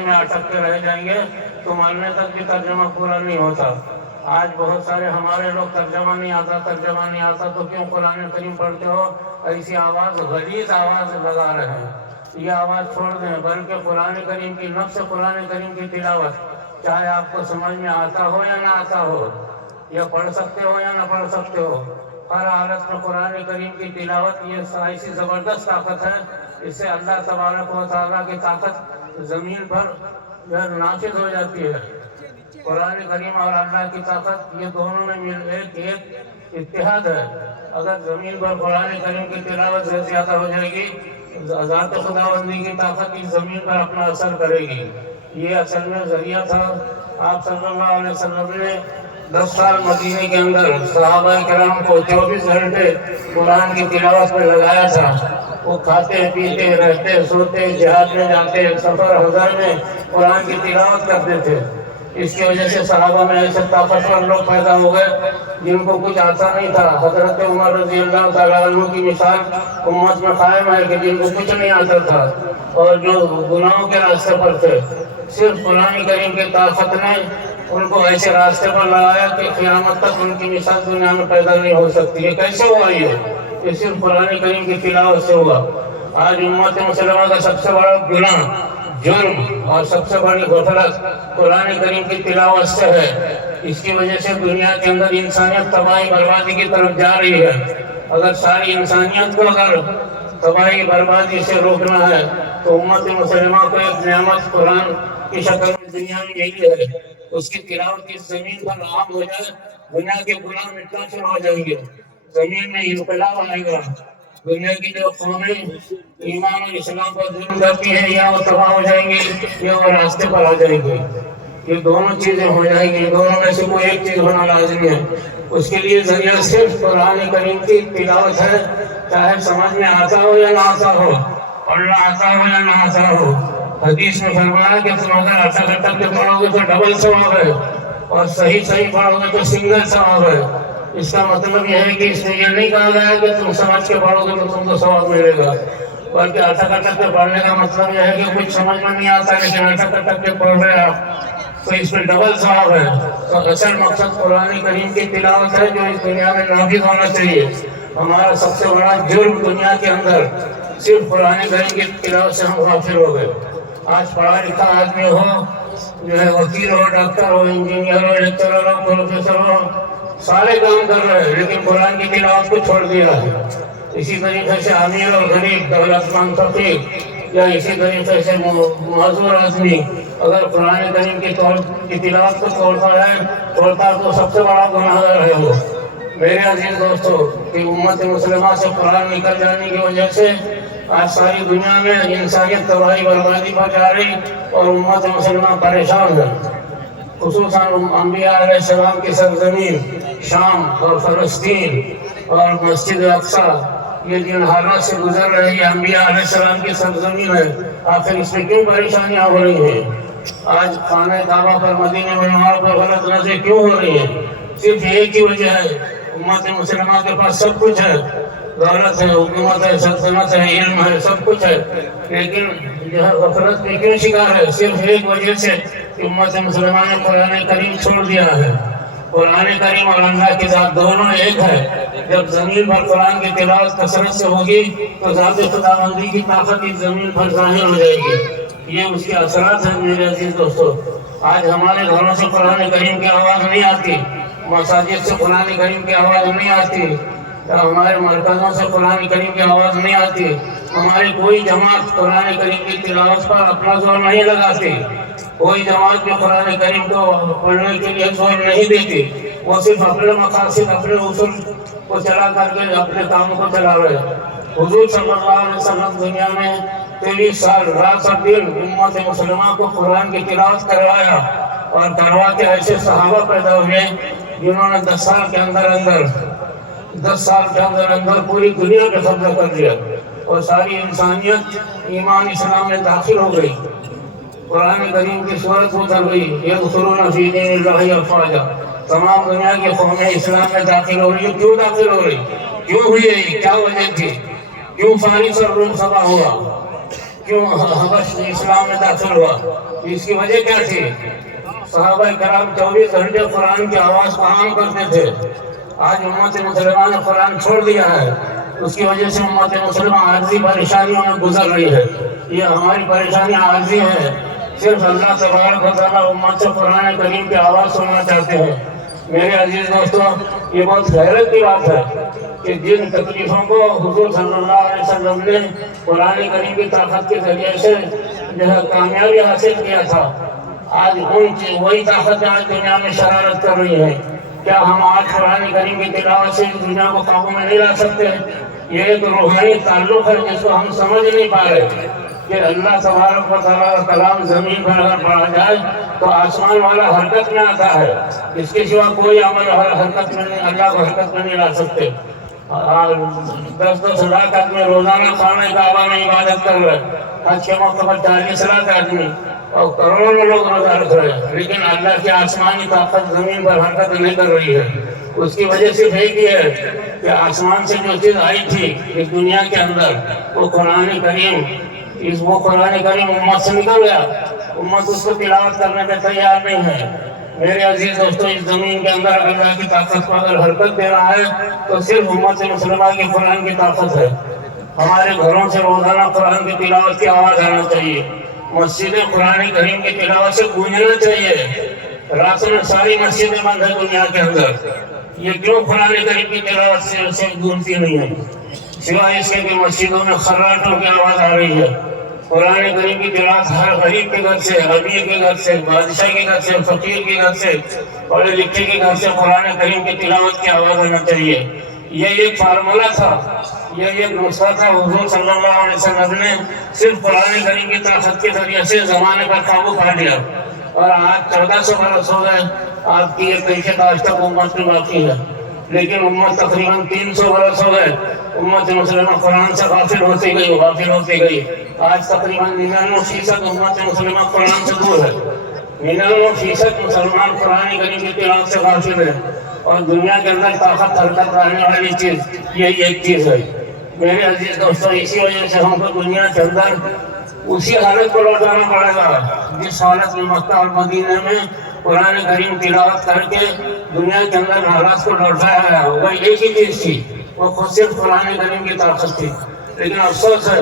میں اٹک کے رہ جائیں گے تو مرنے تک بھی ترجمہ پورا نہیں ہوتا۔ آج بہت سارے ہمارے لوگ ترجمہ نہیں آتا تو کیوں قرآن کریم پڑھتے ہو، ایسی آواز غلیظ آواز لگا رہے ہیں، یہ آواز چھوڑ دیں، بلکہ قرآن کریم کی نفس قرآن کریم کی تلاوت، چاہے آپ کو سمجھ میں آتا ہو یا نہ آتا ہو، یا پڑھ سکتے ہو یا نہ پڑھ سکتے ہو، ہر حالت میں قرآن کریم کی تلاوت یہ ایسی زبردست طاقت ہے، اس سے اللہ تبارک و تعالیٰ کی طاقت زمین پر نافذ ہو جاتی ہے۔ قرآن کریم اور اللہ کی طاقت یہ دونوں میں مل ایک اتحاد ہے۔ اگر زمین پر قرآن کریم کی تلاوت سے زیادہ ہو جائے گی، ذات خداوندی کی طاقت اس زمین پر اپنا اثر کرے گی۔ یہ اصل میں ذریعہ تھا۔ آپ صلی اللہ علیہ وسلم نے 10 سال مدینے کے اندر صحابہ کرام کو 24 گھنٹے قرآن کی تلاوت میں لگایا تھا۔ وہ کھاتے پیتے رہتے سوتے جہاد میں جاتے سفر حضر میں قرآن کی تلاوت کرتے تھے۔ اس کی وجہ سے صحابہ میں ایسے طاقتور لوگ پیدا ہو گئے جن کو کچھ آتا نہیں تھا۔ حضرت عمر رضی اللہ تعالیٰ عنہ کی مثال امت میں قائم ہے کہ جن کو کچھ نہیں آتا تھا اور جو گناہوں کے راستے پر تھے، صرف قرآن کریم کی طاقت نے ان کو ایسے راستے پر لگایا کہ قیامت تک ان کی مثال دنیا میں پیدا نہیں ہو سکتی۔ یہ کیسے ہوا؟ یہ صرف قرآن کریم کی تلاوت سے ہوا۔ آج امت مسلمہ کا سب سے بڑا گناہ، جرم اور سب سے بڑی غفلت قرآن کریم کی تلاوت سے ہے۔ اس کی وجہ سے دنیا کے اندر انسانیت تباہی بربادی کی طرف جا رہی ہے۔ اگر ساری انسانیت کو تباہی بربادی سے روکنا ہے تو امت مسلمہ کو ایک نعمت قرآن کی شکل میں دنیا میں یہی ہے، اس کی تلاوت کی زمین پر عام ہو جائے، دنیا کے گناہ مٹنا شروع ہو جائیں گے، زمین میں انقلاب آئے گا، دنیا کی جو قومیں ایمان اور اسلام پر ظلم کرتی ہیں یا وہ تباہ ہو جائیں گی یا وہ راستے پر آ جائیں گی۔ یہ دونوں چیزیں ہو جائیں گی، دونوں میں سے کوئی ایک چیز ہونا لازمی ہے۔ اس کے لیے ذریعہ صرف قرآن کریم کی تلاوت ہے، چاہے سمجھ میں آتا ہو یا نہ آتا ہو، پڑھنا آتا ہو یا نہ آتا ہو۔ حدیث میں فرمایا کہ تم اگر اٹک اٹک کے پڑھو گے تو ڈبل ثواب ہے، اور صحیح پڑھو گے تو سنگل ثواب ہے۔ اس کا مطلب یہ ہے کہ اس میں یہ نہیں کہا گیا کہ تم سمجھ کے پڑھو گے تو تم کو ثواب ملے گا، بلکہ اٹک اٹک کے پڑھنے کا مطلب یہ ہے کہ کچھ سمجھ میں نہیں آتا لیکن اٹک اٹک کے پڑھ رہے آپ تو اس میں ڈبل ثواب ہے۔ تو اصل مقصد قرآن کریم کی تلاوت ہے جو اس دنیا میں نافذ ہونا چاہیے۔ ہمارا سب سے بڑا جرم دنیا کے اندر صرف قرآن کریم کی تلاوت سے ہم غافل ہو گئے۔ آج پڑھا لکھا آدمی ہو، جو ہے وکیل ہو، ڈاکٹر ہو، انجینئر ہو، لیکچرر ہو، پروفیسر ہو، سارے کام کر رہے ہیں لیکن قرآن کی تلاوت کو چھوڑ دیا ہے۔ اسی طریقے سے امیر اور غریب، دولت مند فقیر، یا اسی طریقے سے معذور آدمی اگر قرآن کریم کی تلاوت کو چھوڑتا تو سب سے بڑا گناہگار ہے وہ۔ میرے عزیز دوستو، کہ امت مسلمہ سے قرآن نکل جانے کی وجہ سے آج ساری دنیا میں انسانیت تباہی بربادی پر جا رہی اور امت مسلمہ پریشان ہے۔ خصوصاً انبیاء علیہ السلام کی سرزمین شام اور فلسطین اور مسجد اقصیٰ، یہ جن حالات سے گزر رہی ہے، انبیاء علیہ السلام کی سرزمین ہے، آخر اس میں کیوں پریشانیاں ہو رہی ہیں؟ آج خانہ کعبہ پر، مدینہ منورہ پر غلط نظریں کیوں ہو رہی ہیں؟ صرف ایک ہی وجہ ہے، امت مسلمہ کے پاس سب کچھ ہے، دولت ہے، حکومت ہے، سلطنت ہے، علم ہے، سب کچھ ہے، لیکن جو ہے غفلت میں کیوں شکار ہے؟ صرف ایک وجہ سے کہ امت مسلمہ نے قرآن کریم چھوڑ دیا ہے۔ قرآن کریم اور اللہ کی ذات دونوں ایک ہے۔ جب زمین پر قرآن کی تلاوت کثرت سے ہوگی تو ذات خداوندی کی طاقت اس زمین پر ظاہر ہو جائے گی۔ یہ اس کے اثرات ہیں میرے عزیز دوستو۔ آج ہمارے گھروں سے قرآن کریم کی آواز نہیں آتی، مساجد سے قرآن کریم کی آواز نہیں آتی، ہمارے مرکزوں سے قرآن کریم کی آواز نہیں آتی، ہماری کوئی جماعت قرآن کریم کی تلاوت پر اپنا زور نہیں لگاتی، کوئی جماعت جو قرآن کریم کو پڑھنے کے لیے زور نہیں دیتی، وہ صرف اپنے مقاصد، اپنے اصول کو چلا کر کے اپنے کام کو چلا رہے ہیں۔ حضور صلی اللہ علیہ وسلم دنیا میں 23 سال رات اور دن امت مسلمہ کو قرآن کی تلاوت کروایا، اور کروا کے ایسے صحابہ پیدا ہوئے جنہوں نے 10 سال کے اندر پوری دنیا پہ قبضہ کر لیا، اور ساری انسانیت ایمان اسلام میں داخل ہو گئی۔ قرآن کریم کی صورت اتر گئی، یدخلون فی دین اللہ افواجا، تمام دنیا کی قومیں اسلام میں داخل ہو رہی ہیں۔ کیوں داخل ہو رہی؟ کیوں ہوئی ہے؟ کیا وجہ تھی؟ کیوں فارس اور روم تباہ ہوا؟ کیوں حبش اسلام میں داخل ہوا؟ اس کی وجہ کیا تھی؟ صحابہ کرام 24 گھنٹے قرآن کی آواز کو عام کرتے تھے. آج امت مسلمہ نے قرآن چھوڑ دیا ہے. اس کی وجہ سے امت مسلمہ عارضی پریشانیوں میں گزر رہی ہے. یہ ہماری پریشانی عارضی ہے. صرف اللہ تبارک و تعالیٰ امت سے قرآن کریم کی آواز سننا چاہتے ہیں. میرے عزیز دوستوں، یہ بہت حیرت کی بات ہے کہ جن تکلیفوں کو حضور صلی اللہ علیہ وسلم نے قرآن کریم کی طاقت کے ذریعے سے جو ہے کامیابی حاصل کیا تھا، آج ان کی وہی طاقت آج دنیا میں شرارت کر رہی ہے. کیا ہم آج قرآن کریم کی تلاوت سے اس دنیا کو قابو میں نہیں لا سکتے؟ یہ ایک روحانی تعلق ہے جس کو ہم سمجھ نہیں پا رہے کہ اللہ تبارک و تعالیٰ کا کلام زمین پر اگر پڑھا جائے تو آسمان والا حرکت میں آتا ہے. اس کے سوا کوئی عمل حرکت میں نہیں، اللہ کو حرکت میں نہیں لا سکتے. 10 لاکھ آدمی روزانہ خانہ کعبہ میں عبادت کر رہے ہیں. حج کے موقع پر 40 لاکھ آدمی اور کروڑوں لوگ روزہ رکھ رہے ہیں، لیکن اللہ کی آسمانی طاقت زمین پر حرکت نہیں کر رہی ہے. اس کی وجہ صرف ایک ہی ہے کہ آسمان سے جو چیز آئی تھی اس دنیا کے اندر وہ قرآن کریم، وہ قرآن کریم امت سے نکل گیا. امت اس کو تلاوت کرنے پہ تیار نہیں ہے. میرے عزیز دوستوں، اس زمین کے اندر اللہ کی طاقت کو اگر حرکت دے رہا ہے تو صرف امت مسلمہ کی قرآن کی طاقت ہے. ہمارے گھروں سے روزانہ قرآن کی تلاوت کی آواز آنا چاہیے. مسجدیں قرآن کریم کی تلاوت سے گونجنا چاہیے. راتوں میں ساری مسجدیں بند ہیں دنیا کے اندر. یہ کیوں قرآن کریم کی تلاوت سے گونجتی نہیں ہے؟ سوائے اس کے کہ مسجدوں میں خراٹوں کی آواز آ رہی ہے. قرآن کریم کی تلاوت ہر غریب کے گھر سے، امیر کے گھر سے، بادشاہ کے گھر سے، فقیر کے گھر سے، پڑھے لکھے کے گھر سے قرآن کریم کی تلاوت کی آواز آنا چاہیے. یہ ایک فارمولہ تھا، یہ ایک نسخہ تھا. حضور صلی اللہ علیہ وسلم نے صرف قرآن کریم کی طاقت کے ذریعے سے زمانے پر قابو پا لیا. اور آج 1400 برس ہو گئے آپ کی یہ کیفیت آج تک امت میں باقی ہے. لیکن امت تقریباً 300 برس ہو گئے امت مسلمہ قرآن سے غافل ہوتی گئی. آج تقریباً 99% امت مسلمہ قرآن سے دور ہے. 99% مسلمان قرآن کریم کی تلاوت سے غافل ہے. اور دنیا کے اندر طاقت حرکت لانے والی چیز یہی ایک چیز ہے. میرے عزیز دوستوں، اسی وجہ سے ہم کو دنیا کے اندر اسی حالت کو لوٹانا پڑے گا جس حالت میں مکہ اور مدینہ میں قرآن کریم تلاوت کر کے دنیا کے اندر حالات کو لوٹایا گیا. وہ ایک ہی چیز تھی، وہ خود صرف قرآن کریم کی طاقت تھی. لیکن افسوس ہے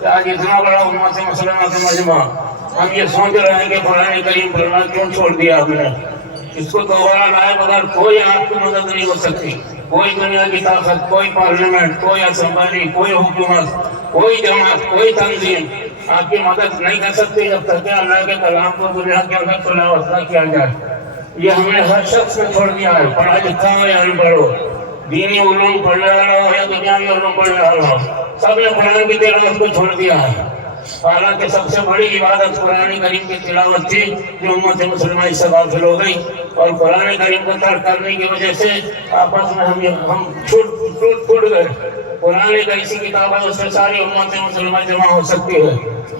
کہ آج اتنا بڑا امت مسلمہ کا مجمع ہم یہ سوچ رہے ہیں کہ قرآن کریم پڑھنا کیوں چھوڑ دیا ہم نے. اس کو دوبارہ لائے بغیر کوئی آپ کی مدد نہیں ہو سکتی. کوئی دنیا کی طاقت، کوئی پارلیمنٹ، کوئی اسمبلی، کوئی حکومت، کوئی جماعت، کوئی تنظیم آپ کی مدد نہیں کر سکتی جب تک کہ اللہ کے کلام کو دنیا کے اندر تلاوت نہ کیا جائے. یہ ہم نے ہر شخص نے چھوڑ دیا ہے، پڑھا لکھا ہو یا ان پڑھ ہو، دینی علوم پڑھنے والا ہو یا دنیاوی علوم پڑھنے والا ہو، سب نے قرآن کی تلاوت کو چھوڑ دیا ہے. حالانکہ سب سے بڑی عبادت قرآن کریم کی تلاوت تھی جو امت مسلمہ اس سے غافل ہو گئی. اور قرآن کریم کو ترک کرنے کی وجہ سے آپس میں ہم ٹوٹ گئے. قرآن ایک ایسی کتاب ہے اس سے ساری امت مسلمہ جمع ہو سکتی ہے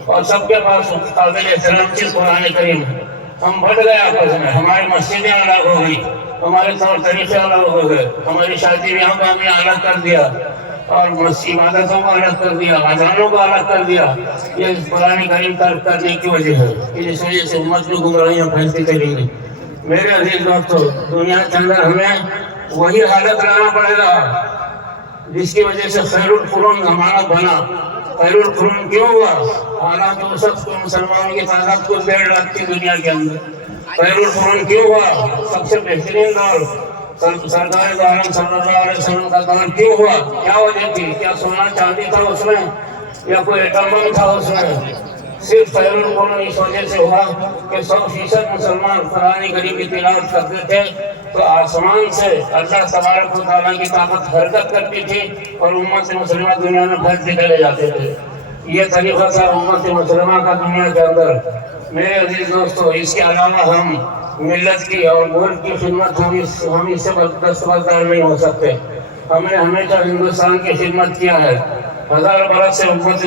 اور سب کے پاس قابل احترام چیز قرآن کریم ہے. ہم بڑھ گئے آپس میں، ہماری مسجدیں الگ ہو گئی، ہمارے طور طریقے الگ ہو گئے، ہماری شادی بیاہوں کو ہم نے الگ کر دیا اور عبادتوں کو الگ کر دیا، اذانوں کو الگ کر دیا. یہ قرآن کریم ترک کرنے کی وجہ ہے کہ اس وجہ سے امت میں گمراہیاں پھیلتی چلی گئی. میرے عزیز دوستو، دنیا کے اندر ہمیں وہی حالت لانا پڑے گا جس کی وجہ سے خیر القرون زمانہ بنا. خیر القرون کیوں ہوا؟ حالانکہ اس وقت مسلمانوں کی تعداد کو 1.5 لاکھ تھی دنیا کے اندر. خیر القرون کیوں ہوا؟ سب سے بہترین دور سرکار دو عالم صلی اللہ علیہ وسلم کا دور کیوں ہوا؟ کیا وجہ تھی؟ کیا سونا چاندی تھا اس میں یا کوئی ایٹم بم تھا اس میں؟ صرف خیر القرون اس وجہ سے ہوا کہ 100% مسلمان قرآن کریم کی تلاوت کرتے تھے تو آسمان سے اللہ تبارک و تعالیٰ کی طاقت حرکت کرتی تھی اور امت مسلمہ دنیا میں پھیلتے چلے جاتے تھے. یہ طریقہ تھا امت مسلمہ کا دنیا کے اندر. میرے عزیز دوستو، اس کے علاوہ ہم ملت کی اور ملک کی خدمت ہم اس سے دستبردار نہیں ہو سکتے. ہم نے ہمیشہ ہندوستان کی خدمت کیا ہے. 1000 برس سے امت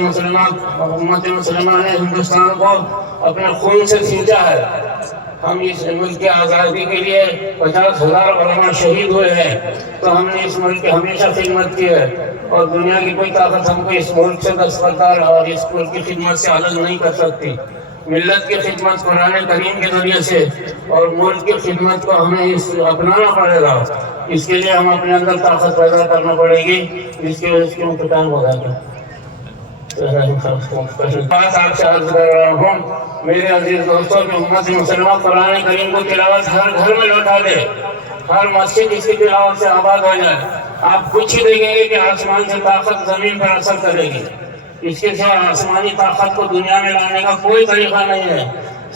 مسلمہ نے ہندوستان کو اپنے خون سے سینچا ہے. ہم اس ملک کی آزادی کے لیے 50,000 علماء شہید ہوئے ہیں، تو ہم نے اس ملک کی ہمیشہ خدمت کی ہے، اور دنیا کی کوئی طاقت ہم کو اس ملک سے دستبردار اور اس ملک کی خدمت سے الگ نہیں کر سکتی. ملت کی خدمت قرآن کریم کے ذریعے سے اور ملک کی خدمت کو ہمیں اپنانا پڑے گا. اس کے لیے ہم اپنے اندر طاقت پیدا کرنا پڑے گی. اس کی وجہ سے ٹائم ہو گیا. بات آپ سے عرض کر رہا ہوں میرے عزیز دوستوں کہ امت مسلمہ قرآن کریم کو تلاوت ہر گھر میں لوٹا دے، ہر مسجد اس کی تلاوت سے آباد ہو جائے. آپ کچھ ہی دیکھیں گے کہ آسمان سے طاقت زمین پر اثر کرے گی. اس کے سوا آسمانی طاقت کو دنیا میں لانے کا کوئی طریقہ نہیں ہے.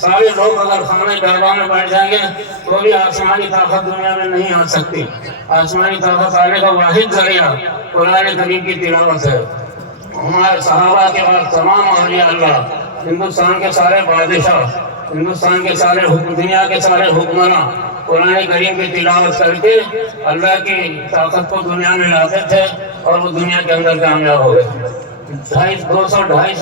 سارے لوگ اگر خانہ کعبہ میں بیٹھ جائیں گے تو بھی آسمانی طاقت دنیا میں نہیں آ سکتی. آسمانی طاقت آنے کا واحد ذریعہ قرآن کریم کی تلاوت ہے. ہمارے صحابہ کے بعد تمام اولیاء اللہ، ہندوستان کے سارے بادشاہ، ہندوستان کے سارے دنیا کے سارے حکمراں قرآن کریم کی تلاوت کر کے اللہ کی طاقت کو دنیا میں لاتے تھے اور وہ دنیا کے اندر کامیاب ہو گئے. 200-250